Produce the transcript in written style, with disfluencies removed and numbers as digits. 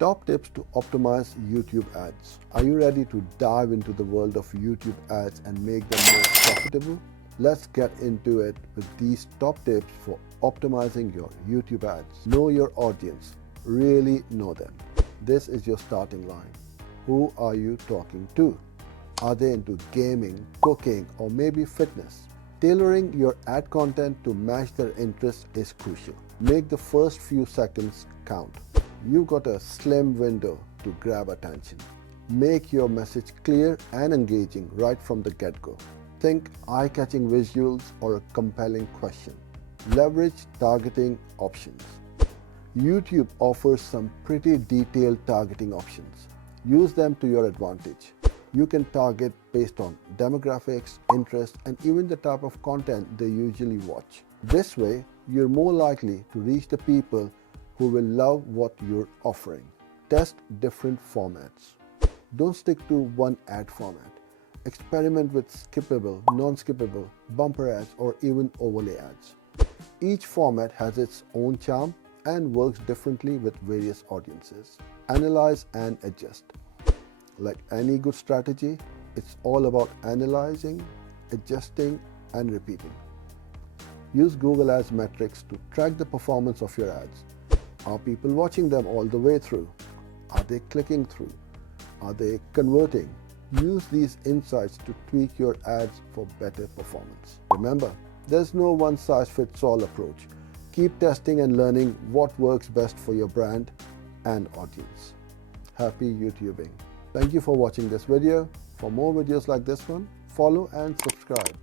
Top tips to optimize YouTube ads. Are you ready to dive into the world of YouTube ads and make them more profitable? Let's get into it with these top tips for optimizing your YouTube ads. Know your audience. Really know them. This is your starting line. Who are you talking to? Are they into gaming, cooking, or maybe fitness? Tailoring your ad content to match their interests is crucial. Make the first few seconds count. You've got a slim window to grab attention. Make your message clear and engaging right from the get-go. Think eye-catching visuals or a compelling question. Leverage targeting options. YouTube offers some pretty detailed targeting options. Use them to your advantage. You can target based on demographics, interests, and even the type of content they usually watch. This way, you're more likely to reach the people who will love what you're offering. Test different formats. Don't stick to one ad format. Experiment with skippable, non-skippable, bumper ads, or even overlay ads. Each format has its own charm and works differently with various audiences. Analyze and adjust. Like any good strategy, it's all about analyzing, adjusting, and repeating. Use Google Ads metrics to track the performance of your ads. Are people watching them all the way through? Are they clicking through? Are they converting? Use these insights to tweak your ads for better performance. Remember, there's no one-size-fits-all approach. Keep testing and learning what works best for your brand and audience. Happy YouTubing. Thank you for watching this video. For more videos like this one, follow and subscribe.